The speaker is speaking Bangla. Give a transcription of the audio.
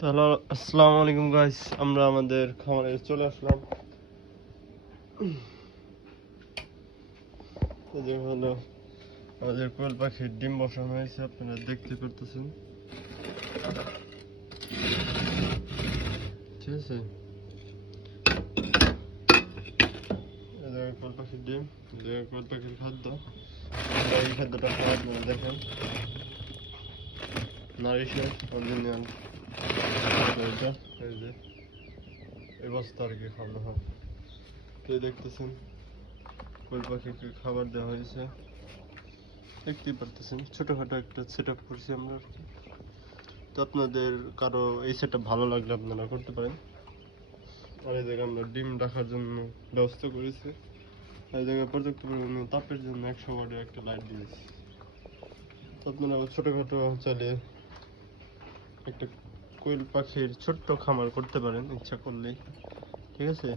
তাহলে আসসালামু আলাইকুম গাইস, আমরা আমাদের খামারে চলে আসলাম। এদের হলো আমাদের কোয়েল পাখির ডিম বসানো হয়েছে, আপনারা দেখতে পারতেছেন। ঠিক আছে, এদের কোয়েল পাখির ডিম, এদের কোয়েল পাখির খাদ্য। এই খাদ্যটা খাওয়া আপনারা দেখেন, নারিশের অরিজিনাল। এটা এই যে এই বস্তা আর কি খাওয়ানো হয়। তো দেখতেছেন কোয়েল পাখিকে খাবার দেওয়া হয়েছে, দেখতেই পারতেছেন। ছোটখাটো একটা সেট আপ করছি আমরা আর কি। তো আপনাদের কারো এই সেট আপ ভালো লাগলে আপনারা করতে পারেন। আর এই জায়গায় আমরা ডিম রাখার জন্য ব্যবস্থা করেছি। এই জায়গায় পর্যাপ্ত পরিমাণে তাপের জন্য 100 ওয়াটের একটা লাইট দিয়েছি। তো আপনারা ছোটখাটো চাইলে একটা কোয়েল পাখির ছোট্ট খামার করতে পারেন ইচ্ছা করলেই। ঠিক আছে।